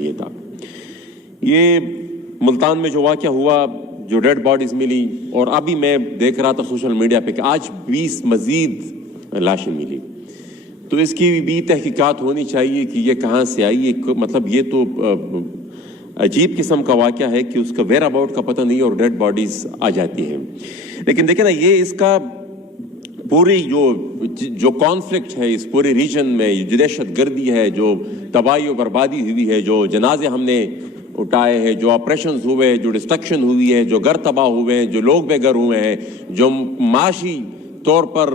چاہیے تھا. یہ ملتان میں جو واقعہ ہوا, جو ڈیڈ باڈیز ملی, اور ابھی میں دیکھ رہا تھا سوشل میڈیا پہ کہ آج 20 مزید لاشیں ملی, تو اس کی بھی تحقیقات ہونی چاہیے کہ یہ کہاں سے آئی. مطلب یہ تو عجیب قسم کا واقعہ ہے کہ اس کا ویئر اباؤٹ کا پتہ نہیں اور ڈیڈ باڈیز آ جاتی ہیں. لیکن دیکھیں نا, یہ اس کا پوری جو کانفلکٹ ہے اس پورے ریجن میں, جو دہشت گردی ہے, جو تباہی و بربادی ہوئی ہے, جو جنازے ہم نے اٹھائے ہیں, جو آپریشنز ہوئے, جو ڈسٹرکشن ہوئی ہے, جو گھر تباہ ہوئے ہیں, جو لوگ بے گھر ہوئے ہیں, جو معاشی طور پر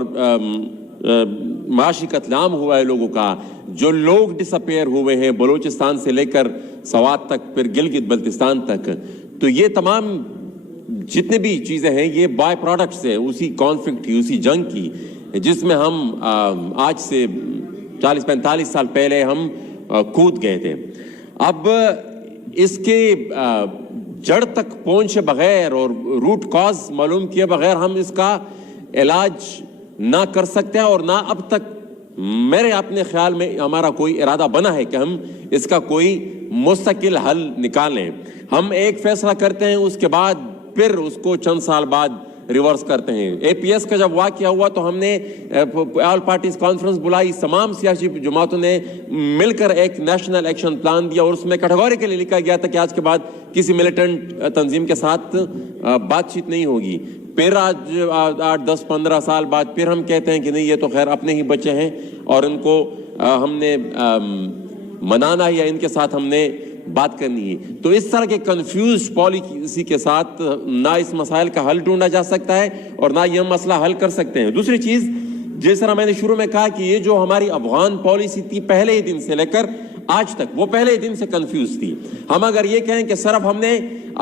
معاشی قتل عام ہوا ہے لوگوں کا, جو لوگ ڈس اپیئر ہوئے ہیں بلوچستان سے لے کر سوات تک, پھر گلگت بلتستان تک, تو یہ تمام جتنے بھی چیزیں ہیں یہ بائی پروڈکٹس ہیں اسی کانفلکٹ کی, اسی جنگ کی, جس میں ہم آج سے 40-45 سال پہلے ہم کود گئے تھے. اب اس کے جڑ تک پہنچے بغیر اور روٹ کاز معلوم کیے بغیر ہم اس کا علاج نہ کر سکتے ہیں, اور نہ اب تک میرے اپنے خیال میں ہمارا کوئی ارادہ بنا ہے کہ ہم اس کا کوئی مستقل حل نکالیں. ہم ایک فیصلہ کرتے ہیں, اس کے بعد پھر اس کو چند سال بعد ریورس کرتے ہیں. اے پی ایس کا جب واقعہ ہوا تو ہم نے آل پارٹیز کانفرنس بلائی, تمام سیاسی جماعتوں نے مل کر ایک نیشنل ایکشن پلان دیا, اور اس میں کیٹیگوریکلی لکھا گیا تھا کہ آج کے بعد کسی ملیٹنٹ تنظیم کے ساتھ بات چیت نہیں ہوگی. پھر آج 8-10-15 سال بعد پھر ہم کہتے ہیں کہ نہیں, یہ تو خیر اپنے ہی بچے ہیں اور ان کو ہم نے منانا ہے یا ان کے ساتھ ہم نے بات کرنی ہے. تو اس طرح کے کنفیوز پالیسی کے ساتھ نہ اس مسائل کا حل ڈھونڈا جا سکتا ہے اور نہ یہ مسئلہ حل کر سکتے ہیں. دوسری چیز, جس طرح میں نے شروع میں کہا کہ یہ جو ہماری افغان پالیسی تھی پہلے ہی دن سے لے کر آج تک, وہ پہلے ہی دن سے کنفیوز تھی. ہم اگر یہ کہیں کہ صرف ہم نے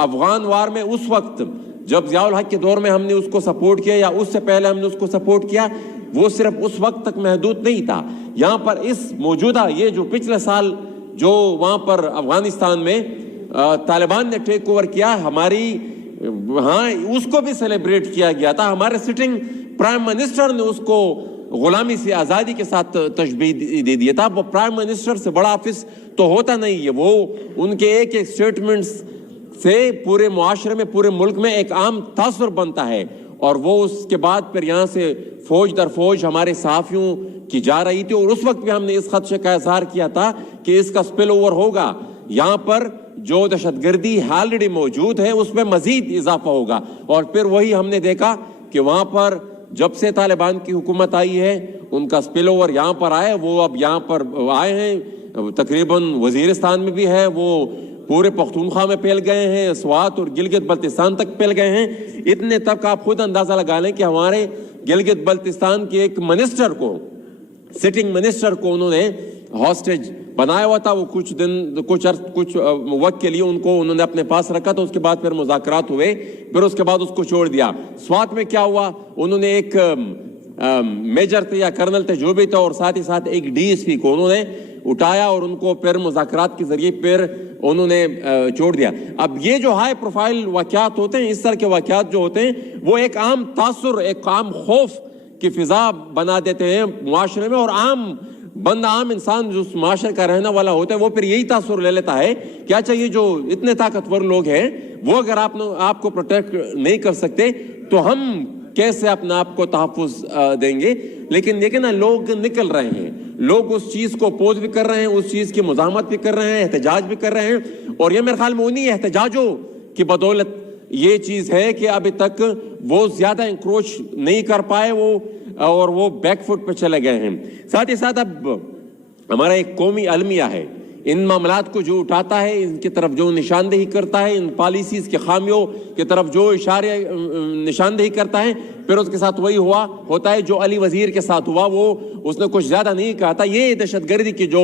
افغان وار میں اس وقت جب ضیاء الحق کے دور میں ہم نے اس کو سپورٹ کیا یا اس سے پہلے ہم نے اس کو سپورٹ کیا, وہ صرف اس وقت تک محدود نہیں تھا. یہاں پر اس موجودہ یہ جو پچھلے سال جو وہاں پر افغانستان میں طالبان نے ٹیک اوور کیا, ہماری ہاں اس کو بھی سیلیبریٹ کیا گیا تھا. ہمارے سٹنگ پرائم منسٹر نے اس کو غلامی سے آزادی کے ساتھ تشبیہ دے دیا تھا. وہ پرائم منسٹر سے بڑا آفس تو ہوتا نہیں ہے, وہ ان کے ایک ایک سٹیٹمنٹس سے پورے معاشرے میں, پورے ملک میں ایک عام تاثر بنتا ہے. اور وہ اس کے بعد پھر یہاں سے فوج در فوج ہمارے صحافیوں کی جا رہی تھی, اور اس وقت بھی ہم نے اس خدشے کا اظہار کیا تھا کہ اس کا سپل اوور ہوگا, یہاں پر جو دہشت گردی آلریڈی موجود ہے اس میں مزید اضافہ ہوگا. اور پھر وہی ہم نے دیکھا کہ وہاں پر جب سے طالبان کی حکومت آئی ہے ان کا سپل اوور یہاں پر آئے, وہ اب یہاں پر آئے ہیں, تقریباً وزیرستان میں بھی ہے, وہ پورے پختونخوا میں پھیل گئے ہیں, سوات اور گلگت بلتستان تک پھیل گئے ہیں. اتنے تک آپ خود اندازہ لگا لیں کہ ہمارے گلگت بلتستان کے ایک منسٹر کو, سٹنگ منسٹر کو انہوں نے ہاسٹیج بنایا ہوا تھا. وہ کچھ وقت کے لیے ان کو انہوں نے اپنے پاس رکھا, تو اس کے بعد پھر مذاکرات ہوئے, پھر اس کے بعد اس کو چھوڑ دیا. سوات میں کیا ہوا, انہوں نے ایک میجر تھے یا کرنل تھے جو بھی تھا, اور ساتھ ہی ساتھ ایک ڈی ایس پی کو انہوں نے اٹھایا اور ان کو پھر مذاکرات کے ذریعے پھر انہوں نے چھوڑ دیا. اب یہ جو ہائی پروفائل واقعات ہوتے ہیں, اس طرح کے واقعات جو ہوتے ہیں, وہ ایک عام تاثر, ایک عام خوف کی فضا بنا دیتے ہیں معاشرے میں, اور عام بندہ, عام انسان جو اس معاشرے کا رہنے والا ہوتا ہے وہ پھر یہی تاثر لے لیتا ہے کہ اچھا یہ جو اتنے طاقتور لوگ ہیں وہ اگر آپ کو پروٹیکٹ نہیں کر سکتے تو ہم کیسے اپنے آپ کو تحفظ دیں گے. لیکن دیکھیں نا, لوگ نکل رہے ہیں, لوگ اس چیز کو اپوز بھی کر رہے ہیں, اس چیز کی مزاحمت بھی کر رہے ہیں, احتجاج بھی کر رہے ہیں. اور یہ میرے خیال میں انہی احتجاجوں کی بدولت یہ چیز ہے کہ ابھی تک وہ زیادہ انکروچ نہیں کر پائے, اور وہ بیک فٹ پہ چلے گئے ہیں. ساتھ ہی ساتھ اب ہمارا ایک قومی المیہ ہے, ان معاملات کو جو اٹھاتا ہے, ان کی طرف جو نشاندہی کرتا ہے, ان پالیسیز کے خامیوں کی طرف جو اشارے نشاندہی کرتا ہے, پھر اس کے ساتھ وہی ہوتا ہے جو علی وزیر کے ساتھ ہوا. وہ اس نے کچھ زیادہ نہیں کہا تھا, یہ دہشت گردی کی جو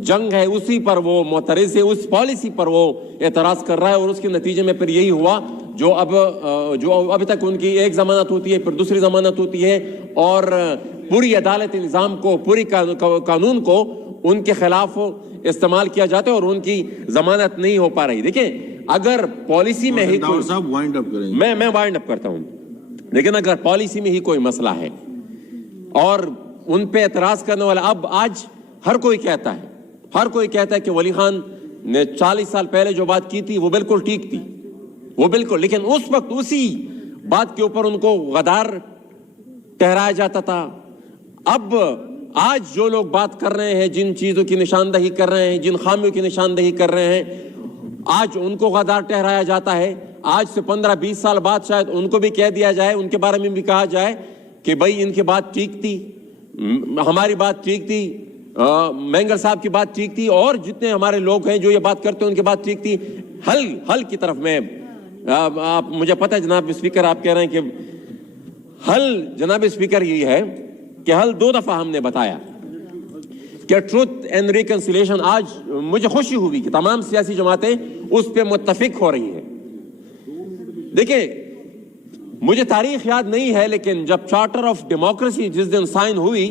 جنگ ہے اسی پر وہ معترض ہے, اس پالیسی پر وہ اعتراض کر رہا ہے, اور اس کے نتیجے میں پھر یہی ہوا جو ابھی تک ان کی ایک ضمانت ہوتی ہے, پھر دوسری ضمانت ہوتی ہے, اور پوری عدالت نظام کو, پوری قانون کو ان کے خلاف استعمال کیا جاتا ہے اور ان کی ضمانت نہیں ہو پا رہی. دیکھیں اگر پالیسی میں ہی میں وائنڈ اپ کرتا ہوں, لیکن اگر پالیسی میں ہی کوئی مسئلہ ہے اور ان پہ اعتراض کرنے والا, اب آج ہر کوئی کہتا ہے کہ ولی خان نے 40 سال پہلے جو بات کی تھی وہ بالکل ٹھیک تھی, وہ بالکل, لیکن اس وقت اسی بات کے اوپر ان کو غدار ٹھہرایا جاتا تھا. اب آج جو لوگ بات کر رہے ہیں, جن چیزوں کی نشاندہی کر رہے ہیں, جن خامیوں کی نشاندہی کر رہے ہیں, آج ان کو غدار ٹھہرایا جاتا ہے. آج سے 15-20 سال بعد شاید ان کو بھی کہہ دیا جائے, ان کے بارے میں بھی کہا جائے کہ بھائی ان کی بات ٹھیک تھی, ہماری بات ٹھیک تھی, مینگل صاحب کی بات ٹھیک تھی, اور جتنے ہمارے لوگ ہیں جو یہ بات کرتے ہیں ان کی بات ٹھیک تھی. حل کی طرف میں آپ, مجھے پتہ ہے جناب اسپیکر آپ کہہ رہے ہیں کہ حل, جناب اسپیکر یہ ہے کہ حل 2 دفعہ ہم نے بتایا کہ ٹروتھ اینڈ ریکنسیلیشن. آج مجھے خوشی ہوئی کہ تمام سیاسی جماعتیں اس پہ متفق ہو رہی ہیں. دیکھیں, مجھے تاریخ یاد نہیں ہے, لیکن جب چارٹر آف ڈیموکریسی جس دن سائن ہوئی,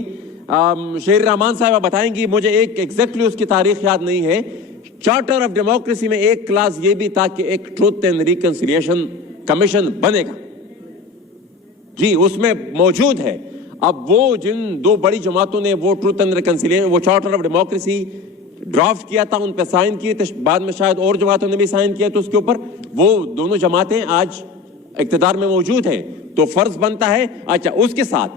شیر رحمان صاحبہ بتائیں گی, مجھے ایگزیکٹلی اس کی تاریخ یاد نہیں ہے. چارٹر آف ڈیموکریسی میں ایک کلاس یہ بھی تھا کہ ایک ٹروتھ اینڈ ریکنسیلیشن کمیشن بنے گا. جی, اس میں موجود ہے. اب وہ جن 2 بڑی جماعتوں نے وہ ٹروتھ اینڈ ریکنسیلیشن, وہ چارٹر آف ڈیموکریسی ڈرافٹ کیا تھا, ان پہ سائن کیے تھے, بعد میں شاید اور جماعتوں نے بھی سائن کیا تو اس کے اوپر, وہ دونوں جماعتیں آج اقتدار میں موجود ہیں. تو فرض بنتا ہے, اچھا اس کے ساتھ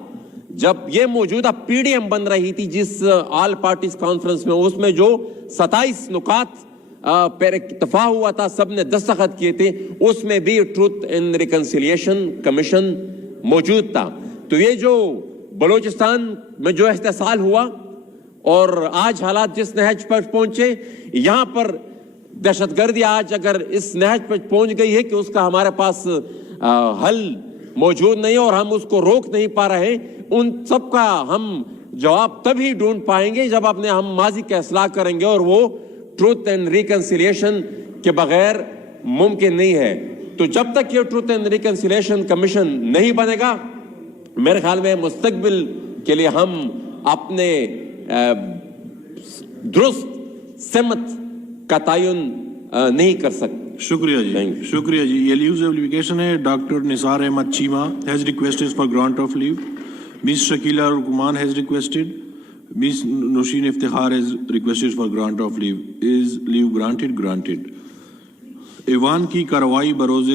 جب یہ موجودہ پی ڈی ایم بن رہی تھی جس آل پارٹیز کانفرنس میں, اس میں جو 27 نکات پر اتفاق ہوا تھا, سب نے دستخط کیے تھے, اس میں بھی ٹروتھ اینڈ ریکنسیلیشن کمیشن موجود تھا. تو یہ جو بلوچستان میں جو استحصال ہوا اور آج حالات جس نہج پر پہنچے, یہاں پر دہشت گردی آج اگر اس نہج پر پہنچ گئی ہے کہ اس کا ہمارے پاس حل موجود نہیں اور ہم اس کو روک نہیں پا رہے, ان سب کا ہم جواب تبھی ڈھونڈ پائیں گے جب اپنے ہم ماضی کا اصلاح کریں گے, اور وہ ٹروتھ اینڈ ریکنسیلیشن کے بغیر ممکن نہیں ہے. تو جب تک یہ ٹروتھ اینڈ ریکنسیلیشن کمیشن نہیں بنے گا, میرے خیال میں مستقبل کے لیے ہم اپنے درست سمت کا تعین نہیں کر سکتے. شکریہ جی, شکریہ جی. یہ لیوز ایپلیکیشن ہے. Doctor Nisar Ahmed Cheema has requested for grant of leave. Ms. Shakila Rukman has requested. Ms. Nosheen Iftikhar has requested for grant of leave. Is leave granted? Granted. ایوان کی کارروائی بروز